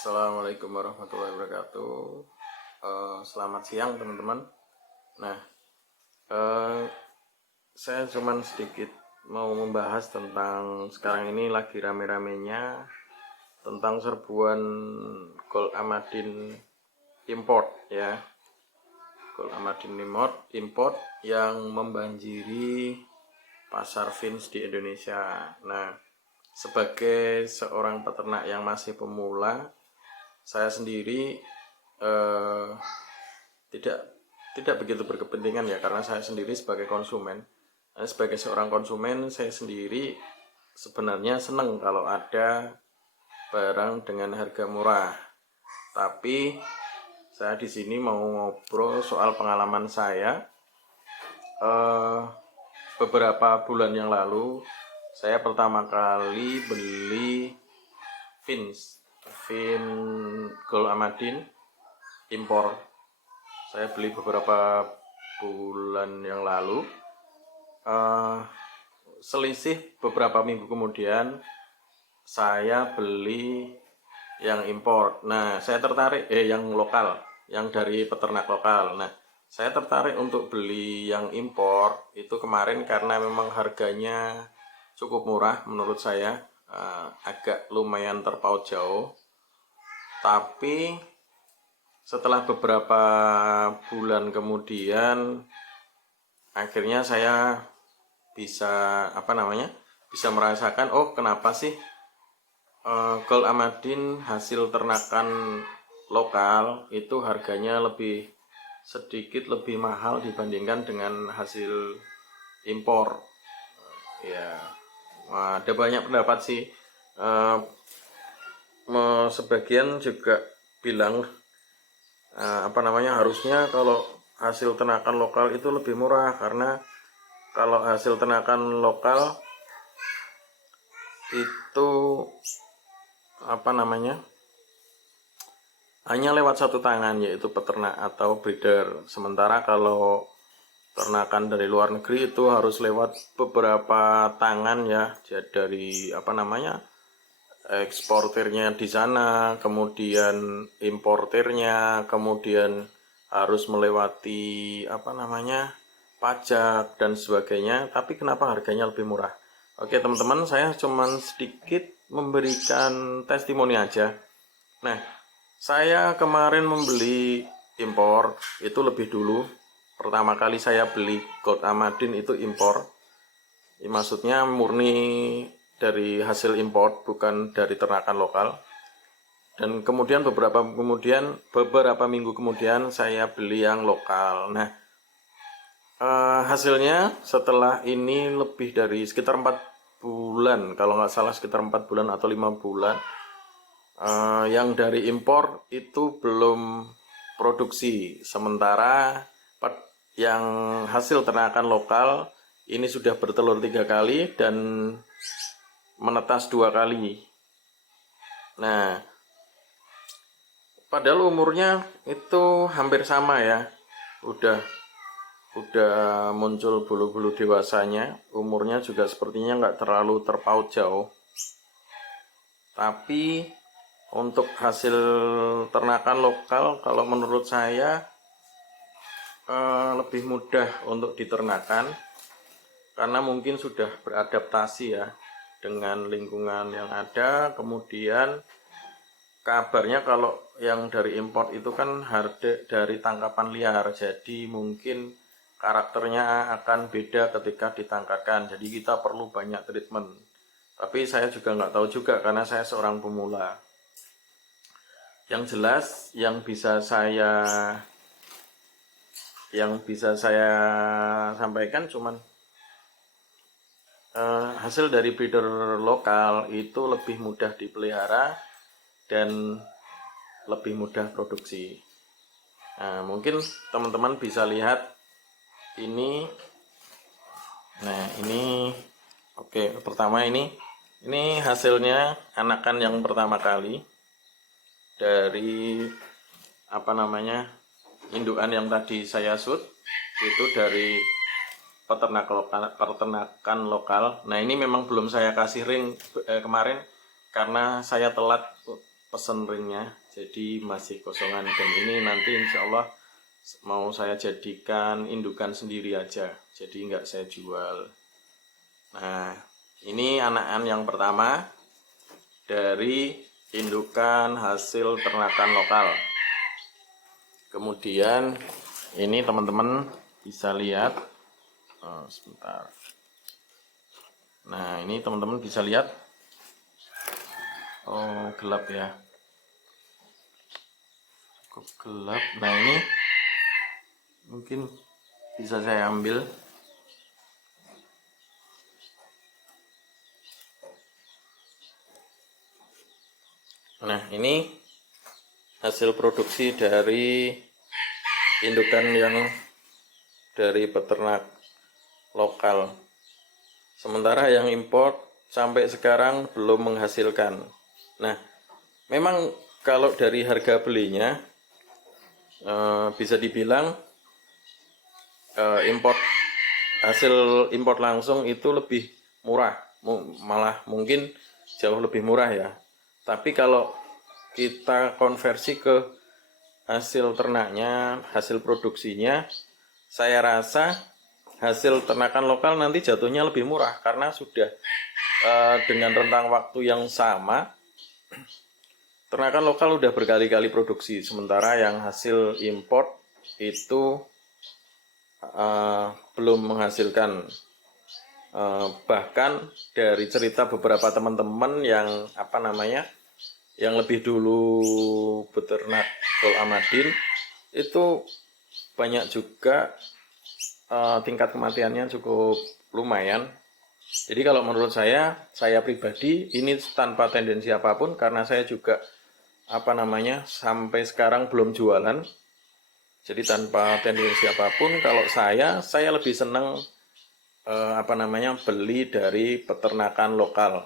Assalamualaikum warahmatullahi wabarakatuh. Selamat siang teman-teman. Nah, eh, saya cuman sedikit mau membahas tentang sekarang ini lagi rame-ramenya tentang serbuan Gold Amadin import ya. Gold Amadin import yang membanjiri pasar fins di Indonesia. Nah, sebagai seorang peternak yang masih pemula, saya sendiri eh, tidak tidak begitu berkepentingan ya, karena saya sendiri sebagai konsumen. Nah, sebagai seorang konsumen, saya sendiri sebenarnya senang kalau ada barang dengan harga murah. Tapi saya di sini mau ngobrol soal pengalaman saya. Beberapa bulan yang lalu, saya pertama kali beli fins Gold Amadin impor. Saya beli beberapa bulan yang lalu. Selisih beberapa minggu kemudian saya beli yang impor. Nah, saya tertarik yang lokal, yang dari peternak lokal. Nah, saya tertarik untuk beli yang impor itu kemarin karena memang harganya cukup murah menurut saya, agak lumayan terpaut jauh. Tapi setelah beberapa bulan kemudian, akhirnya saya bisa bisa merasakan, oh kenapa sih Gold Amadin hasil ternakan lokal itu harganya sedikit lebih mahal dibandingkan dengan hasil impor ya. Ada banyak pendapat sih. Sebagian juga bilang harusnya kalau hasil ternakan lokal itu lebih murah, karena kalau hasil ternakan lokal itu hanya lewat satu tangan, yaitu peternak atau breeder. Sementara kalau ternakan dari luar negeri itu harus lewat beberapa tangan ya, dari eksportirnya di sana, kemudian importirnya, kemudian harus melewati pajak dan sebagainya. Tapi kenapa harganya lebih murah? Oke teman-teman, saya cuman sedikit memberikan testimoni aja. Nah, saya kemarin membeli impor itu lebih dulu. Pertama kali saya beli Gold Amadin itu impor. Maksudnya murni dari hasil import, bukan dari ternakan lokal. Dan kemudian beberapa minggu kemudian saya beli yang lokal. Nah, hasilnya setelah ini lebih dari sekitar 4 bulan, kalau nggak salah sekitar 4 bulan atau 5 bulan, yang dari impor itu belum produksi. Sementara yang hasil ternakan lokal ini sudah bertelur 3 kali dan menetas 2 kali. Nah, padahal umurnya itu hampir sama ya. Udah muncul bulu-bulu dewasanya. Umurnya juga sepertinya nggak terlalu terpaut jauh. Tapi untuk hasil ternakan lokal, kalau menurut saya lebih mudah untuk diternakan, karena mungkin sudah beradaptasi ya dengan lingkungan yang ada. Kemudian kabarnya kalau yang dari import itu kan harga dari tangkapan liar, jadi mungkin karakternya akan beda ketika ditangkapkan. Jadi kita perlu banyak treatment. Tapi saya juga nggak tahu juga, karena saya seorang pemula. Yang jelas yang bisa saya sampaikan cuman hasil dari breeder lokal itu lebih mudah dipelihara dan lebih mudah produksi. Nah, mungkin teman-teman bisa lihat ini. Nah, ini oke, pertama ini hasilnya anakan yang pertama kali dari indukan yang tadi saya shoot, itu dari peternakan lokal. Nah, ini memang belum saya kasih ring kemarin karena saya telat pesen ringnya, jadi masih kosongan, dan ini nanti insya Allah mau saya jadikan indukan sendiri aja, jadi nggak saya jual. Nah, ini anakan yang pertama dari indukan hasil ternakan lokal. Kemudian ini teman-teman bisa lihat, sebentar. Nah, ini teman-teman bisa lihat, gelap ya, cukup gelap. Nah, ini mungkin bisa saya ambil. Nah, ini hasil produksi dari indukan yang dari peternak lokal. Sementara yang impor sampai sekarang belum menghasilkan. Nah, memang kalau dari harga belinya bisa dibilang hasil impor langsung itu lebih murah, malah mungkin jauh lebih murah ya. Tapi kalau kita konversi ke hasil ternaknya, hasil produksinya, saya rasa hasil ternakan lokal nanti jatuhnya lebih murah karena sudah dengan rentang waktu yang sama. Ternakan lokal udah berkali-kali produksi, sementara yang hasil import itu belum menghasilkan. Bahkan dari cerita beberapa teman-teman yang yang lebih dulu beternak Kol Amadin, itu banyak juga tingkat kematiannya cukup lumayan. Jadi kalau menurut saya pribadi ini tanpa tendensi apapun, karena saya juga sampai sekarang belum jualan. Jadi tanpa tendensi apapun, kalau saya lebih senang beli dari peternakan lokal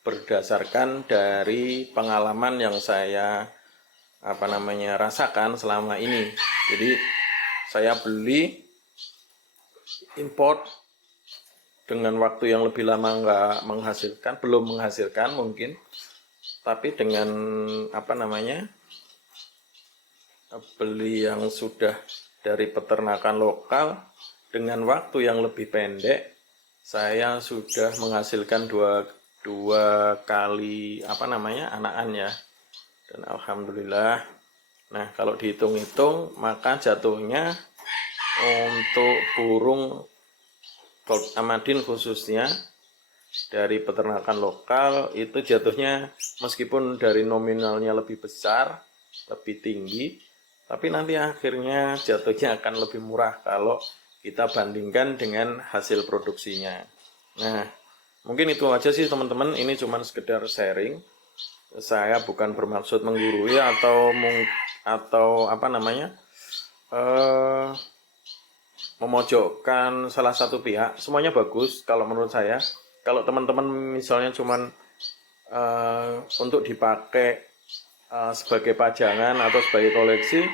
berdasarkan dari pengalaman yang saya rasakan selama ini. Jadi saya beli import dengan waktu yang lebih lama belum menghasilkan mungkin, tapi dengan beli yang sudah dari peternakan lokal dengan waktu yang lebih pendek, saya sudah menghasilkan dua kali anakan ya, dan alhamdulillah. Nah, kalau dihitung-hitung maka jatuhnya untuk burung Kol Amadin khususnya dari peternakan lokal itu jatuhnya meskipun dari nominalnya lebih besar, lebih tinggi, tapi nanti akhirnya jatuhnya akan lebih murah kalau kita bandingkan dengan hasil produksinya. Nah, mungkin itu aja sih teman-teman, ini cuma sekedar sharing. Saya bukan bermaksud menggurui atau memojokkan salah satu pihak. Semuanya bagus kalau menurut saya. Kalau teman-teman misalnya cuman untuk dipakai sebagai pajangan atau sebagai koleksi,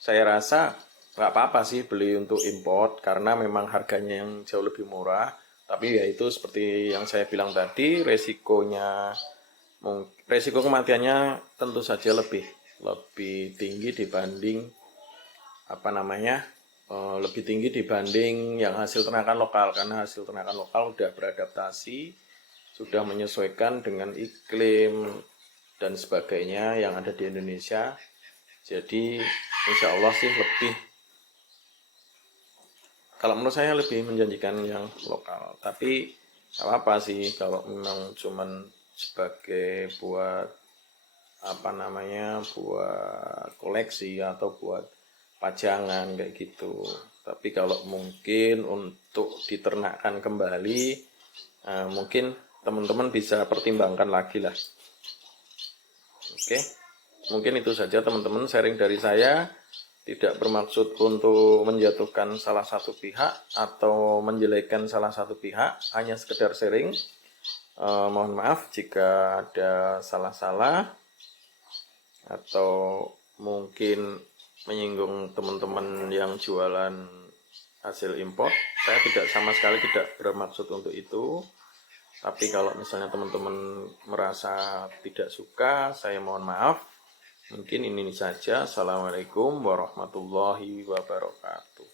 saya rasa nggak apa-apa sih beli untuk import karena memang harganya yang jauh lebih murah. Tapi ya itu seperti yang saya bilang tadi, resiko kematiannya tentu saja lebih tinggi dibanding lebih tinggi dibanding yang hasil ternakan lokal, karena hasil ternakan lokal sudah beradaptasi, sudah menyesuaikan dengan iklim dan sebagainya yang ada di Indonesia. Jadi insya Allah sih kalau menurut saya lebih menjanjikan yang lokal. Tapi apa sih kalau memang cuman sebagai buat buat koleksi atau buat pajangan kayak gitu. Tapi kalau mungkin untuk diternakkan kembali, mungkin teman-teman bisa pertimbangkan lagi lah. Oke, mungkin itu saja teman-teman sharing dari saya. Tidak bermaksud untuk menjatuhkan salah satu pihak atau menjelekkan salah satu pihak, hanya sekedar sharing. Mohon maaf jika ada salah-salah atau mungkin menyinggung teman-teman yang jualan hasil impor. Saya sama sekali tidak bermaksud untuk itu. Tapi kalau misalnya teman-teman merasa tidak suka, saya mohon maaf. Mungkin ini saja. Assalamualaikum warahmatullahi wabarakatuh.